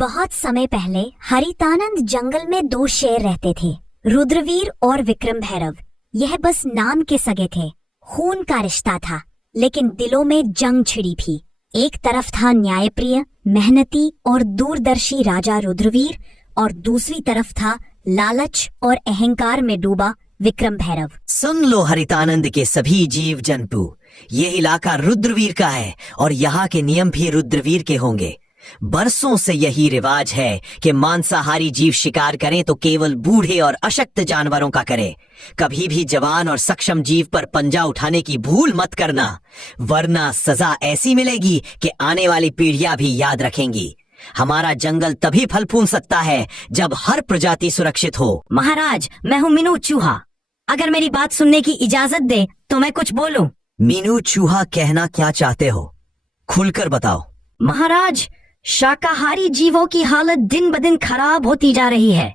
बहुत समय पहले हरितानंद जंगल में दो शेर रहते थे, रुद्रवीर और विक्रम भैरव। यह बस नाम के सगे थे। खून का रिश्ता था, लेकिन दिलों में जंग छिड़ी थी। एक तरफ था न्यायप्रिय, मेहनती और दूरदर्शी राजा रुद्रवीर, और दूसरी तरफ था लालच और अहंकार में डूबा विक्रम भैरव। सुन लो हरितानंद के सभी जीव जंतु, ये इलाका रुद्रवीर का है और यहाँ के नियम भी रुद्रवीर के होंगे। बरसों से यही रिवाज है कि मांसाहारी जीव शिकार करें तो केवल बूढ़े और अशक्त जानवरों का करें। कभी भी जवान और सक्षम जीव पर पंजा उठाने की भूल मत करना, वरना सजा ऐसी मिलेगी कि आने वाली पीढ़ियां भी याद रखेंगी। हमारा जंगल तभी फल फूल सकता है जब हर प्रजाति सुरक्षित हो। महाराज, मैं हूँ मीनू चूहा। अगर मेरी बात सुनने की इजाजत दे तो मैं कुछ बोलूं। मीनू चूहा कहना क्या चाहते हो, खुलकर बताओ। महाराज, शाकाहारी जीवों की हालत दिन ब दिन खराब होती जा रही है।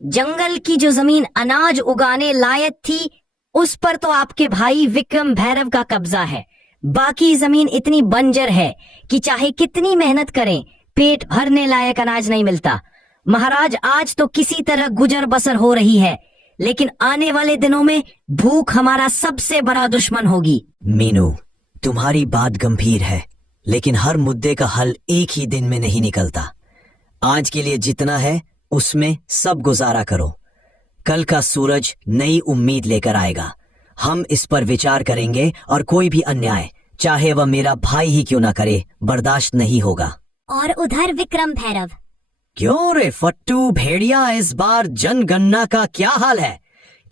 जंगल की जो जमीन अनाज उगाने लायक थी, उस पर तो आपके भाई विक्रम भैरव का कब्जा है। बाकी जमीन इतनी बंजर है कि चाहे कितनी मेहनत करें, पेट भरने लायक अनाज नहीं मिलता। महाराज, आज तो किसी तरह गुजर बसर हो रही है, लेकिन आने वाले दिनों में भूख हमारा सबसे बड़ा दुश्मन होगी। मीनू, तुम्हारी बात गंभीर है, लेकिन हर मुद्दे का हल एक ही दिन में नहीं निकलता। आज के लिए जितना है उसमें सब गुजारा करो। कल का सूरज नई उम्मीद लेकर आएगा। हम इस पर विचार करेंगे और कोई भी अन्याय, चाहे वह मेरा भाई ही क्यों ना करे, बर्दाश्त नहीं होगा। और उधर विक्रम भैरव। क्यों रे फट्टू भेड़िया, इस बार जनगणना का क्या हाल है?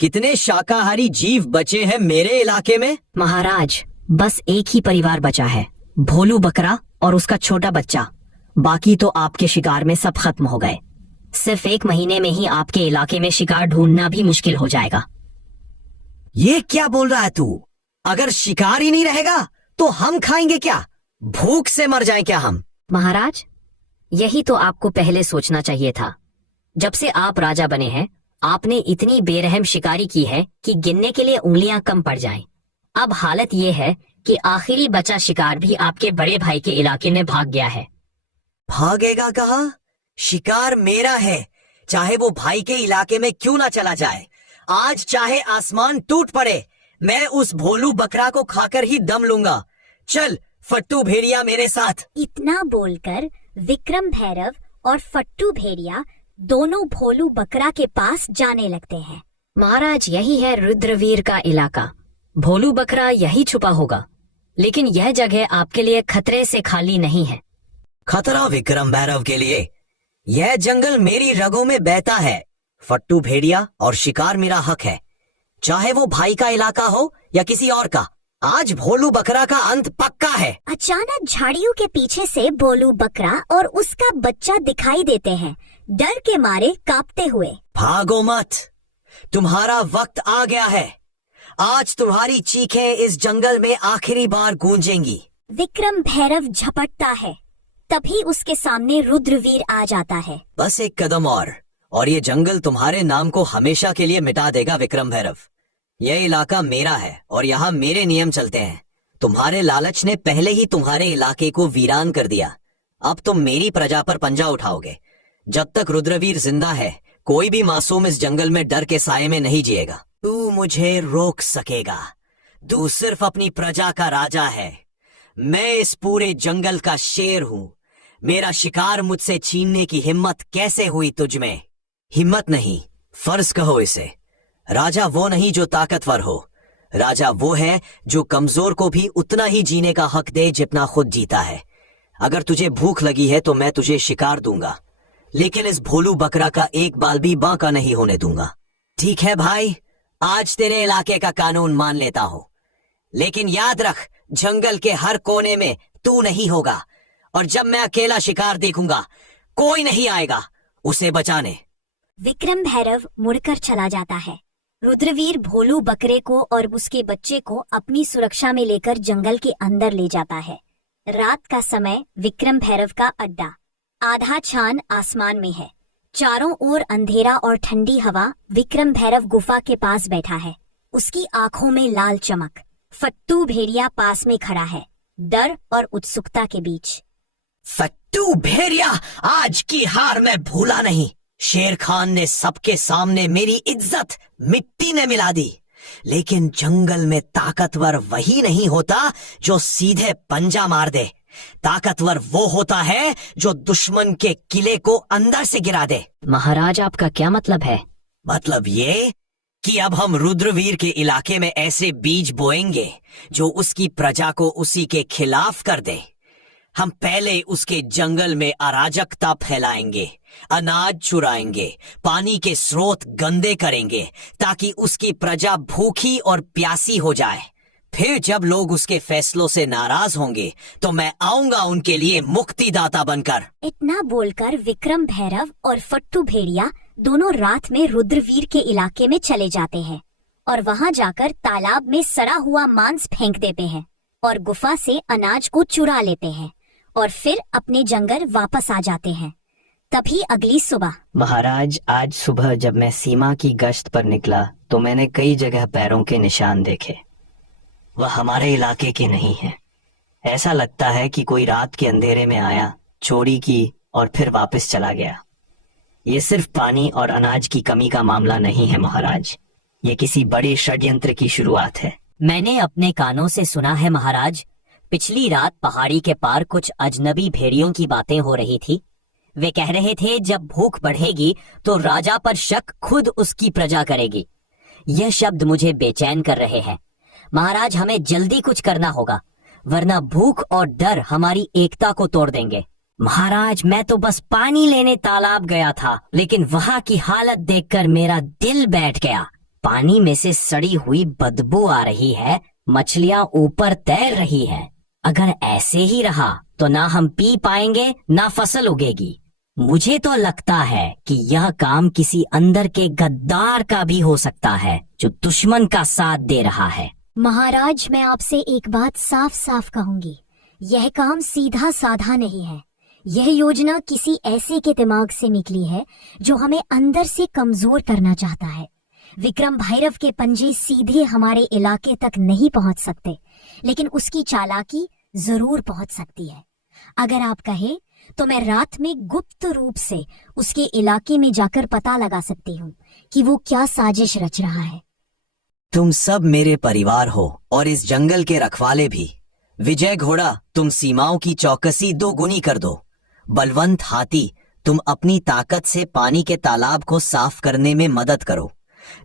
कितने शाकाहारी जीव बचे हैं मेरे इलाके में? महाराज, बस एक ही परिवार बचा है, भोलू बकरा और उसका छोटा बच्चा। बाकी तो आपके शिकार में सब खत्म हो गए। सिर्फ 1 महीने में ही आपके इलाके में शिकार ढूंढना भी मुश्किल हो जाएगा। ये क्या बोल रहा है तू? अगर शिकार ही नहीं रहेगा तो हम खाएंगे क्या? भूख से मर जाएं क्या हम? महाराज, यही तो आपको पहले सोचना चाहिए था। जब से आप राजा बने हैं, आपने इतनी बेरहम शिकारी की है कि गिनने के लिए उंगलियां कम पड़ जाएं। अब हालत ये है कि आखिरी बचा शिकार भी आपके बड़े भाई के इलाके में भाग गया है। भागेगा कहाँ? शिकार मेरा है, चाहे वो भाई के इलाके में क्यों ना चला जाए। आज चाहे आसमान टूट पड़े, मैं उस भोलू बकरा को खाकर ही दम लूंगा। चल फट्टू भेड़िया मेरे साथ। इतना बोलकर विक्रम भैरव और फट्टू भेड़िया दोनों भोलू बकरा के पास जाने लगते हैं। महाराज, यही है रुद्रवीर का इलाका। भोलू बकरा यही छुपा होगा, लेकिन यह जगह आपके लिए खतरे से खाली नहीं है। खतरा विक्रम भैरव के लिए? यह जंगल मेरी रगों में बहता है। फट्टू भेड़िया और शिकार मेरा हक है, चाहे वो भाई का इलाका हो या किसी और का। आज भोलू बकरा का अंत पक्का है। अचानक झाड़ियों के पीछे से भोलू बकरा और उसका बच्चा दिखाई देते हैं, डर के मारे कांपते हुए। भागो मत, तुम्हारा वक्त आ गया है। आज तुम्हारी चीखें इस जंगल में आखिरी बार गूंजेंगी। विक्रम भैरव झपटता है, तभी उसके सामने रुद्रवीर आ जाता है। बस एक कदम और ये जंगल तुम्हारे नाम को हमेशा के लिए मिटा देगा विक्रम भैरव। यह इलाका मेरा है और यहाँ मेरे नियम चलते हैं। तुम्हारे लालच ने पहले ही तुम्हारे इलाके को वीरान कर दिया। अब तुम मेरी प्रजा पर पंजा उठाओगे। जब तक रुद्रवीर जिंदा है, कोई भी मासूम इस जंगल में डर के साये में नहीं जिएगा। तू मुझे रोक सकेगा? तू सिर्फ अपनी प्रजा का राजा है। मैं इस पूरे जंगल का शेर हूँ। मेरा शिकार मुझसे छीनने की हिम्मत कैसे हुई तुझ में? हिम्मत नहीं, फर्ज कहो इसे। राजा वो नहीं जो ताकतवर हो, राजा वो है जो कमजोर को भी उतना ही जीने का हक दे जितना खुद जीता है। अगर तुझे भूख लगी है तो मैं तुझे शिकार दूंगा, लेकिन इस भोलू बकरा का एक बाल भी बांका नहीं होने दूंगा। ठीक है भाई, आज तेरे इलाके का कानून मान लेता हूँ, लेकिन याद रख, जंगल के हर कोने में तू नहीं होगा, और जब मैं अकेला शिकार देखूंगा, कोई नहीं आएगा उसे बचाने। विक्रम भैरव मुड़कर चला जाता है। रुद्रवीर भोलू बकरे को और उसके बच्चे को अपनी सुरक्षा में लेकर जंगल के अंदर ले जाता है। रात का समय विक्रम भैरव का अड्डा। आधा चांद आसमान में है, चारों ओर अंधेरा और ठंडी हवा। विक्रम भैरव गुफा के पास बैठा है, उसकी आंखों में लाल चमक। फट्टू भेड़िया पास में खड़ा है, डर और उत्सुकता के बीच। फट्टू भेड़िया, आज की हार मैं भूला नहीं। शेर खान ने सबके सामने मेरी इज्जत मिट्टी में मिला दी। लेकिन जंगल में ताकतवर वही नहीं होता जो सीधे पंजा मार दे। ताकतवर वो होता है जो दुश्मन के किले को अंदर से गिरा दे। महाराज, आपका क्या मतलब है? मतलब ये कि अब हम रुद्रवीर के इलाके में ऐसे बीज बोएंगे जो उसकी प्रजा को उसी के खिलाफ कर दे। हम पहले उसके जंगल में अराजकता फैलाएंगे, अनाज चुराएंगे, पानी के स्रोत गंदे करेंगे ताकि उसकी प्रजा भूखी और प्यासी हो जाए। फिर जब लोग उसके फैसलों से नाराज होंगे तो मैं आऊंगा उनके लिए मुक्तिदाता बनकर। इतना बोलकर विक्रम भैरव और फट्टू भेड़िया दोनों रात में रुद्रवीर के इलाके में चले जाते हैं और वहां जाकर तालाब में सड़ा हुआ मांस फेंक देते हैं और गुफा से अनाज को चुरा लेते हैं और फिर अपने जंगल वापस आ जाते हैं। तभी अगली सुबह। महाराज, आज सुबह जब मैं सीमा की गश्त पर निकला तो मैंने कई जगह पैरों के निशान देखे। वह हमारे इलाके के नहीं है। ऐसा लगता है कि कोई रात के अंधेरे में आया, चोरी की और फिर वापस चला गया। ये सिर्फ पानी और अनाज की कमी का मामला नहीं है महाराज, ये किसी बड़े षड्यंत्र की शुरुआत है। मैंने अपने कानों से सुना है महाराज, पिछली रात पहाड़ी के पार कुछ अजनबी भेड़ियों की बातें हो रही थी। वे कह रहे थे जब भूख बढ़ेगी तो राजा पर शक खुद उसकी प्रजा करेगी। यह शब्द मुझे बेचैन कर रहे हैं। महाराज, हमें जल्दी कुछ करना होगा, वरना भूख और डर हमारी एकता को तोड़ देंगे। महाराज, मैं तो बस पानी लेने तालाब गया था, लेकिन वहाँ की हालत देखकर मेरा दिल बैठ गया। पानी में से सड़ी हुई बदबू आ रही है, मछलियाँ ऊपर तैर रही है। अगर ऐसे ही रहा तो ना हम पी पाएंगे ना फसल उगेगी। मुझे तो लगता है कि यह काम किसी अंदर के गद्दार का भी हो सकता है जो दुश्मन का साथ दे रहा है। महाराज, मैं आपसे एक बात साफ साफ कहूंगी, यह काम सीधा साधा नहीं है। यह योजना किसी ऐसे के दिमाग से निकली है जो हमें अंदर से कमजोर करना चाहता है। विक्रम भैरव के पंजे सीधे हमारे इलाके तक नहीं पहुंच सकते, लेकिन उसकी चालाकी जरूर पहुंच सकती है। अगर आप कहें तो मैं रात में गुप्त रूप से उसके इलाके में जाकर पता लगा सकती हूँ कि वो क्या साजिश रच रहा है। तुम सब मेरे परिवार हो और इस जंगल के रखवाले भी। विजय घोड़ा, तुम सीमाओं की चौकसी दोगुनी कर दो। बलवंत हाथी, तुम अपनी ताकत से पानी के तालाब को साफ करने में मदद करो।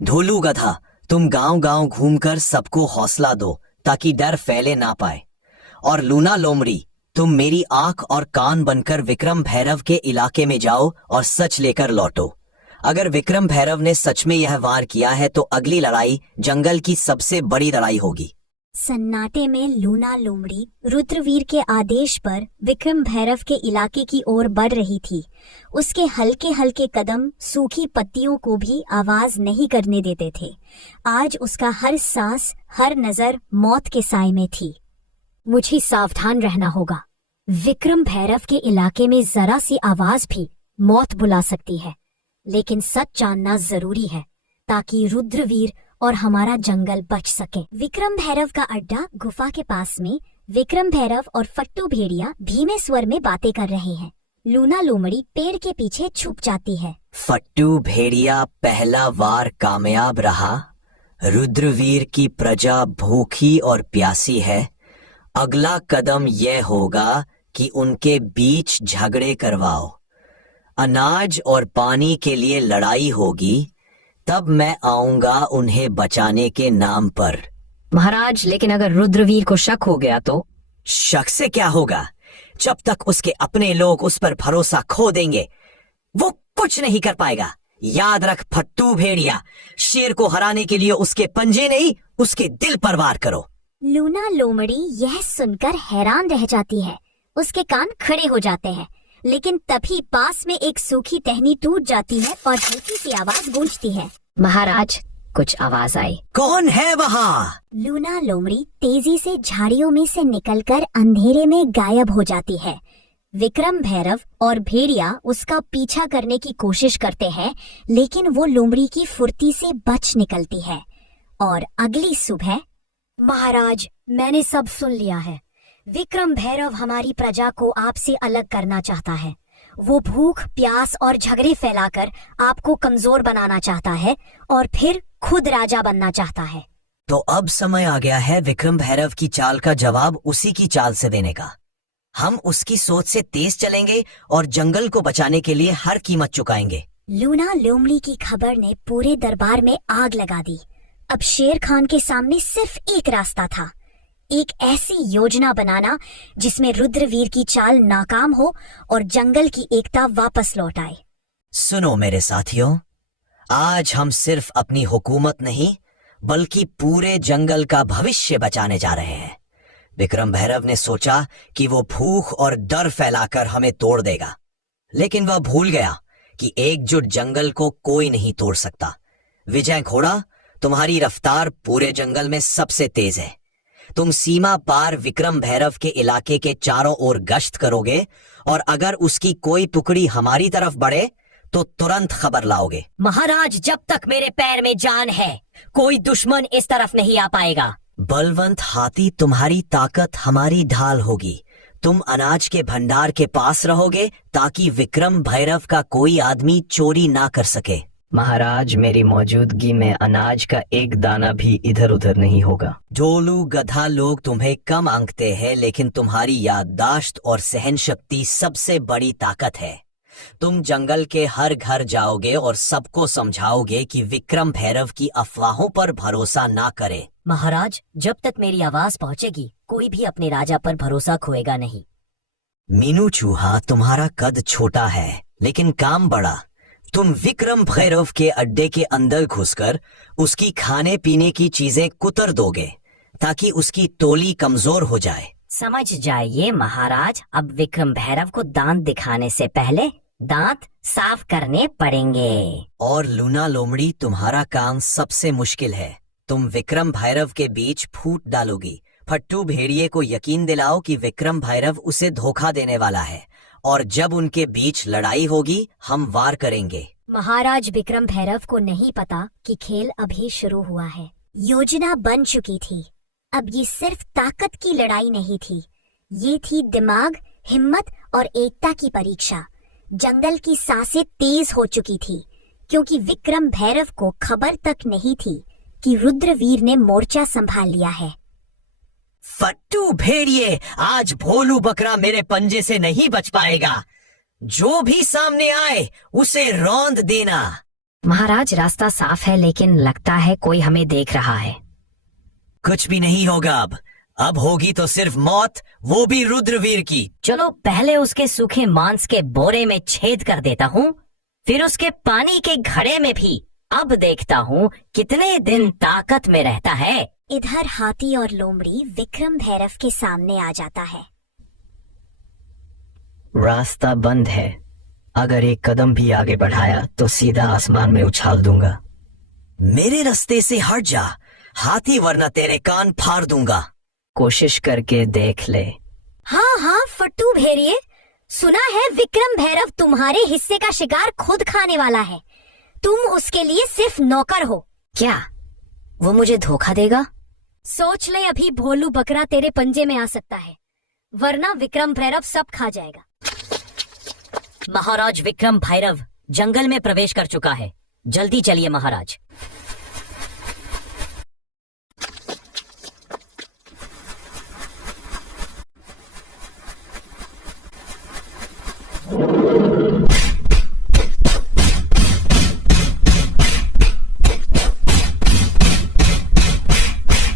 ढोलू गधा, तुम गांव-गांव घूमकर सबको हौसला दो ताकि डर फैले ना पाए। और लूना लोमड़ी, तुम मेरी आंख और कान बनकर विक्रम भैरव के इलाके में जाओ और सच लेकर लौटो। अगर विक्रम भैरव ने सच में यह वार किया है तो अगली लड़ाई जंगल की सबसे बड़ी लड़ाई होगी। सन्नाटे में लूना लोमड़ी रुद्रवीर के आदेश पर विक्रम भैरव के इलाके की ओर बढ़ रही थी। उसके हल्के हल्के कदम सूखी पत्तियों को भी आवाज नहीं करने देते थे। आज उसका हर सांस, हर नजर मौत के साए में थी। मुझे सावधान रहना होगा। विक्रम भैरव के इलाके में जरा सी आवाज भी मौत बुला सकती है, लेकिन सच जानना जरूरी है ताकि रुद्रवीर और हमारा जंगल बच सके। विक्रम भैरव का अड्डा गुफा के पास में विक्रम भैरव और फट्टू भेड़िया धीमे स्वर में बातें कर रहे हैं। लूना लोमड़ी पेड़ के पीछे छुप जाती है। फट्टू भेड़िया पहला वार कामयाब रहा। रुद्रवीर की प्रजा भूखी और प्यासी है। अगला कदम यह होगा कि उनके बीच झगड़े करवाओ। अनाज और पानी के लिए लड़ाई होगी, तब मैं आऊंगा उन्हें बचाने के नाम पर। महाराज, लेकिन अगर रुद्रवीर को शक हो गया तो? शक से क्या होगा? जब तक उसके अपने लोग उस पर भरोसा खो देंगे वो कुछ नहीं कर पाएगा। याद रख फट्टू भेड़िया, शेर को हराने के लिए उसके पंजे नहीं, उसके दिल पर वार करो। लूना लोमड़ी यह सुनकर हैरान रह जाती है। उसके कान खड़े हो जाते हैं, लेकिन तभी पास में एक सूखी टहनी टूट जाती है और हल्की सी आवाज गूंजती है। महाराज, कुछ आवाज आई। कौन है वहाँ? लूना लोमड़ी तेजी से झाड़ियों में से निकलकर अंधेरे में गायब हो जाती है। विक्रम भैरव और भेड़िया उसका पीछा करने की कोशिश करते हैं, लेकिन वो लोमड़ी की फुर्ती से बच निकलती है। और अगली सुबह। महाराज, मैंने सब सुन लिया है। विक्रम भैरव हमारी प्रजा को आपसे अलग करना चाहता है। वो भूख, प्यास और झगड़े फैलाकर आपको कमजोर बनाना चाहता है और फिर खुद राजा बनना चाहता है। तो अब समय आ गया है विक्रम भैरव की चाल का जवाब उसी की चाल से देने का। हम उसकी सोच से तेज चलेंगे और जंगल को बचाने के लिए हर कीमत चुकाएंगे। लूना लोमड़ी की खबर ने पूरे दरबार में आग लगा दी। अब शेर खान के सामने सिर्फ एक रास्ता था, एक ऐसी योजना बनाना जिसमें रुद्रवीर की चाल नाकाम हो और जंगल की एकता वापस लौट आए। सुनो मेरे साथियों, आज हम सिर्फ अपनी हुकूमत नहीं बल्कि पूरे जंगल का भविष्य बचाने जा रहे हैं। विक्रम भैरव ने सोचा कि वो भूख और डर फैलाकर हमें तोड़ देगा, लेकिन वह भूल गया कि एकजुट जंगल को कोई नहीं तोड़ सकता। विजय घोड़ा, तुम्हारी रफ्तार पूरे जंगल में सबसे तेज है। तुम सीमा पार विक्रम भैरव के इलाके के चारों ओर गश्त करोगे और अगर उसकी कोई टुकड़ी हमारी तरफ बढ़े तो तुरंत खबर लाओगे। महाराज, जब तक मेरे पैर में जान है कोई दुश्मन इस तरफ नहीं आ पाएगा। बलवंत हाथी, तुम्हारी ताकत हमारी ढाल होगी। तुम अनाज के भंडार के पास रहोगे ताकि विक्रम भैरव का कोई आदमी चोरी ना कर सके। महाराज, मेरी मौजूदगी में अनाज का एक दाना भी इधर उधर नहीं होगा। ढोलू गधा लोग तुम्हें कम आंकते हैं, लेकिन तुम्हारी याददाश्त और सहन शक्ति सबसे बड़ी ताकत है। तुम जंगल के हर घर जाओगे और सबको समझाओगे कि विक्रम भैरव की अफवाहों पर भरोसा ना करे। महाराज, जब तक मेरी आवाज पहुंचेगी कोई भी अपने राजा पर भरोसा खोएगा नहीं। मीनू चूहा, तुम्हारा कद छोटा है लेकिन काम बड़ा। तुम विक्रम भैरव के अड्डे के अंदर घुसकर उसकी खाने पीने की चीजें कुतर दोगे ताकि उसकी टोली कमजोर हो जाए। समझ जाइए महाराज, अब विक्रम भैरव को दांत दिखाने से पहले दांत साफ करने पड़ेंगे। और लूना लोमड़ी, तुम्हारा काम सबसे मुश्किल है। तुम विक्रम भैरव के बीच फूट डालोगी। फट्टू भेड़िए को यकीन दिलाओ कि विक्रम भैरव उसे धोखा देने वाला है और जब उनके बीच लड़ाई होगी हम वार करेंगे। महाराज, विक्रम भैरव को नहीं पता कि खेल अभी शुरू हुआ है। योजना बन चुकी थी। अब ये सिर्फ ताकत की लड़ाई नहीं थी, ये थी दिमाग, हिम्मत और एकता की परीक्षा। जंगल की सांसें तेज हो चुकी थी क्योंकि विक्रम भैरव को खबर तक नहीं थी कि रुद्रवीर ने मोर्चा संभाल लिया है। फट्टू भेड़िए, आज भोलू बकरा मेरे पंजे से नहीं बच पाएगा। जो भी सामने आए उसे रौंद देना। महाराज, रास्ता साफ है लेकिन लगता है कोई हमें देख रहा है। कुछ भी नहीं होगा। अब होगी तो सिर्फ मौत, वो भी रुद्रवीर की। चलो पहले उसके सूखे मांस के बोरे में छेद कर देता हूँ, फिर उसके पानी के घड़े में भी। अब देखता हूँ कितने दिन ताकत में रहता है। इधर हाथी और लोमड़ी विक्रम भैरव के सामने आ जाता है। रास्ता बंद है। अगर एक कदम भी आगे बढ़ाया तो सीधा आसमान में उछाल दूंगा। मेरे रास्ते से हट जा हाथी, वरना तेरे कान फाड़ दूंगा। कोशिश करके देख ले। हाँ हाँ फट्टू भेड़िए, सुना है विक्रम भैरव तुम्हारे हिस्से का शिकार खुद खाने वाला है। तुम उसके लिए सिर्फ नौकर हो। क्या वो मुझे धोखा देगा? सोच ले, अभी भोलू बकरा तेरे पंजे में आ सकता है, वरना विक्रम भैरव सब खा जाएगा। महाराज, विक्रम भैरव जंगल में प्रवेश कर चुका है। जल्दी चलिए महाराज।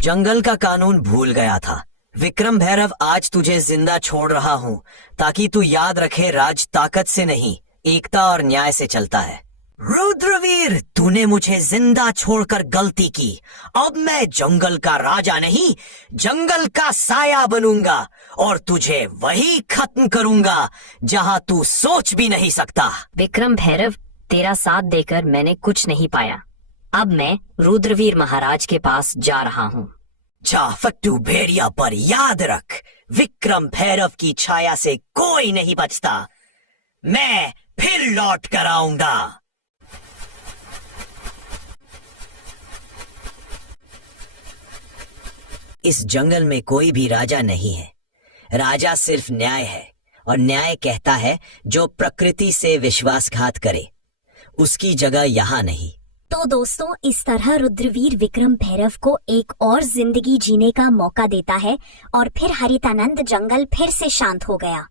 जंगल का कानून भूल गया था। विक्रम भैरव, आज तुझे जिंदा छोड़ रहा हूँ ताकि तू याद रखे राज ताकत से नहीं, एकता और न्याय से चलता है। रुद्रवीर, तूने मुझे जिंदा छोड़कर गलती की। अब मैं जंगल का राजा नहीं, जंगल का साया बनूंगा और तुझे वही खत्म करूंगा जहां तू सोच भी नहीं सकता। विक्रम भैरव, तेरा साथ देकर मैंने कुछ नहीं पाया। अब मैं रुद्रवीर महाराज के पास जा रहा हूँ। जा फट्टू भेड़िया, पर याद रख विक्रम भैरव की छाया से कोई नहीं बचता। मैं फिर लौट कर आऊंगा। इस जंगल में कोई भी राजा नहीं है। राजा सिर्फ न्याय है, और न्याय कहता है जो प्रकृति से विश्वासघात करे उसकी जगह यहाँ नहीं। तो दोस्तों, इस तरह रुद्रवीर विक्रम भैरव को एक और जिंदगी जीने का मौका देता है और फिर हरितानंद जंगल फिर से शांत हो गया।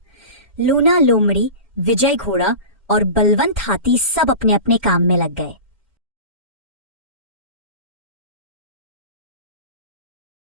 लूना लोमड़ी, विजय घोड़ा और बलवंत हाथी सब अपने अपने काम में लग गए।